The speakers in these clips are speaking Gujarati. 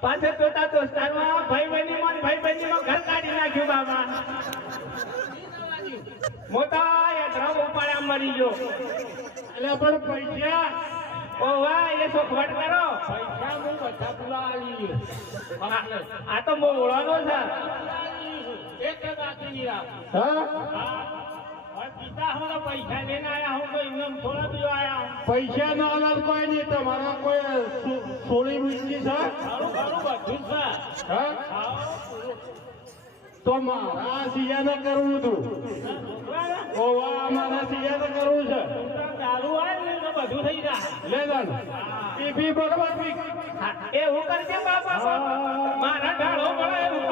પાછળ જોતા દોસ્તારમાં ભાઈ બહેનીમાં ને ભાઈ મોટા ઉપાડ્યા મરી ગયો એટલે પણ પૈસા. ઓ વાહ એ સોખવટ કરો? પૈસા હું બધા પુલા આવી આ તો મોળાનો છે. એક બાકી નહીં રાખ. હા? પૈસા નો અલગ કોઈ નહીં તમારા કોઈ સોળી મૂકી છે? જ? તો મારા સિયાને કરવું હતું? ઓવા મારા સિયાને કરવું છે. ચાલુ હોય ને તો બધું થઈ જાય. લે જાન પીપી બરોબર પી હા, એવું કરજે બાપા મારા ઢાળો મળે એવું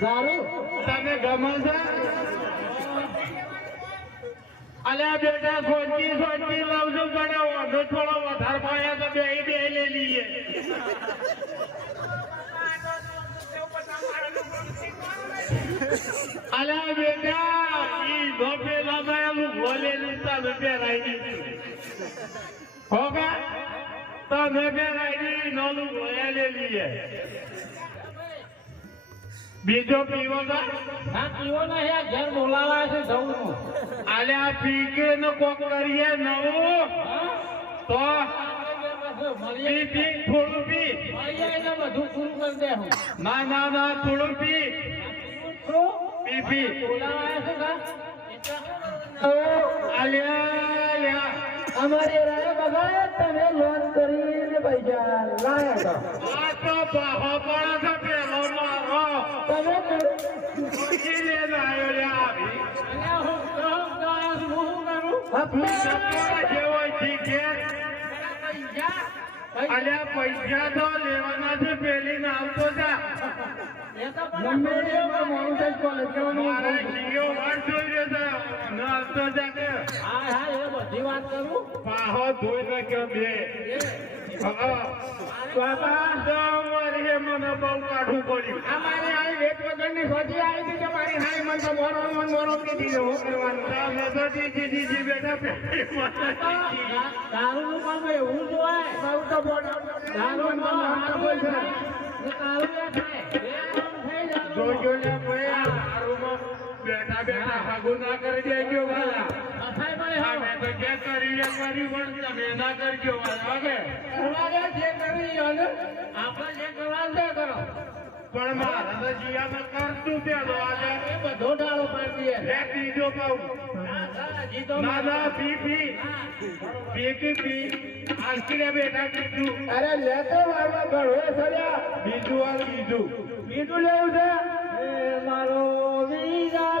તને- તને ગમે છે? અલ્યા બેટા સોચી સોચી લઉં છું, પણ ઓઢો થોડો વધારે પાયા તો બે બે લઈ લઈએ. અલ્યા બેટા ઈ ગોપે માં બોલેલું તને પહેરાઈ દીધું. તને પહેરાઈ દીધી નોલું ભોયા લઈએ બીજો પીવો કા હા, પીવો નહીં, આ ઘેર બોલાવા છે જવું. અલ્યા પીકે નો કોક કરીએ નવું. તો પી પી થોડું પી. બધું પૂરું કરી દે હું ના ના ના થોડું પી. પી પી. બોલાવા છે. અલ્યા અલ્યા અમારે રાય બગા તમે લોન કરીને પૈસા લાયા તો. બાહો પડે છે પેલો મારો તમે પૂછી લે આવ્યો લે આવી. સપોરા જેવો છે કે અલ્યા પૈસા તો લેવાના છે પેલી ના આવતો બધી વાત કરું પાહો ધોઈ. બાબા દમ મને બહુ કાઢવું પડ્યું આ વેટ વગરની સોચી આવી હતી કે મારી હાઈ મન તો મોરો મન મોરો કીધી છે હું કરવાનું તમે તો જીજી જીજી બેટા પેલી મને જીજી. દારૂનું કામ એવું જોવાય તારું તો દારૂ તારું કામ જાય જોજો લે ભાઈ. આ દારૂમાં બેઠા બેઠા હાગુ ના કરી દેજો વાલા હા. તો જે કરી કરી પણ તમે ના કરજો વાલા તમારે જે હોય આપણે જે કરવાનું તે કરો. પણ મારા તો જીયામાં કરતું પેલો આજે એ બધો ડાળો પાડી લે બીજો કહું. ના ના પી પી. પી પી પી. આંખી બેઠા બીજું. અરે લેતો વાળવા ઘડવે સર્યા બીજું આ બીજું. બીજું લેવું છે? મારો વીરા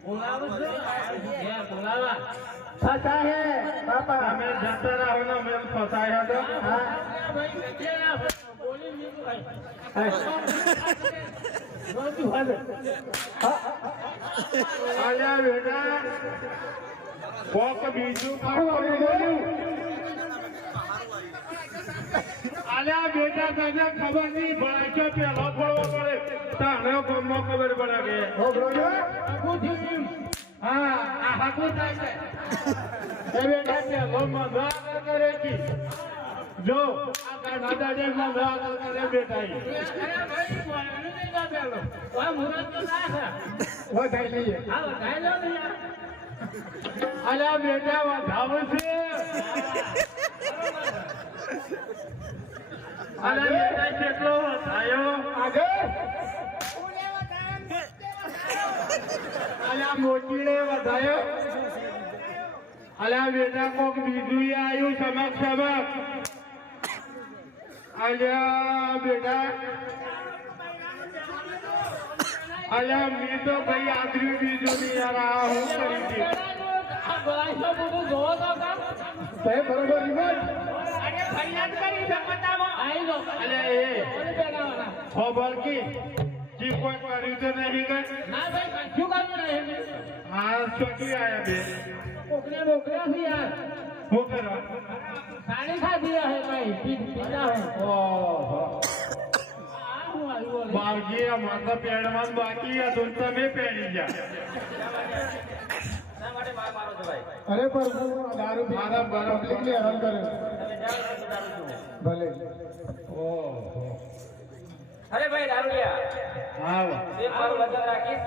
ભાઈ ભાઈ બીજું અલ્યા બેટા તને ખબર નહીં ભણાચો પેલો પડે તાણે ગમો ખબર પડે કે હો બ્રોજો આખું થયું કેમ? હા આ હાકું થાય છે એ બેટા પેલો મગા આગળ કરે છે જો આ કાના દાદે મગા આગળ કરે બેટા ઈ. અરે ભાઈ, બોલવાનું નહીં ના પેલો. આ મુહૂર્ત તો ના થાય. હો થઈ લઈએ આ વધારે લો ને યાર. બેટા વધાવો છે બેટા કેટલો વધાયો આગળ અલ્યા મોટીને વધાયો. અલ્યા બેટા કોક બીજું આવ્યું સમક્ષ સમક્ષ. અલ્યા બેટા. અલ્યા મેં તો ભાઈ આદરી બીજું નહીં યાર આ હું કરી બરોબર બેનાવાના? ખબર કી? જી કોઈ કર્યું તો નહીં કઈ ના ભાઈ, કશું કરવું નહીં. હા ચોટી આયા બે કોકને મોકલ્યા છે યાર. હું કરવા સાડી ખાધી હે ભાઈ. પી- પીતા હે. ઓહો આ હું બાવજી આ પહેરવાનું બાકી હતું ને તમે પહેરી જા અરે પણ દારૂ મારા બરાબર. હેરાન કરે ભલે ઓહો અરે ભાઈ દારૂડિયા. હા એક વાર વજન રાખીશ?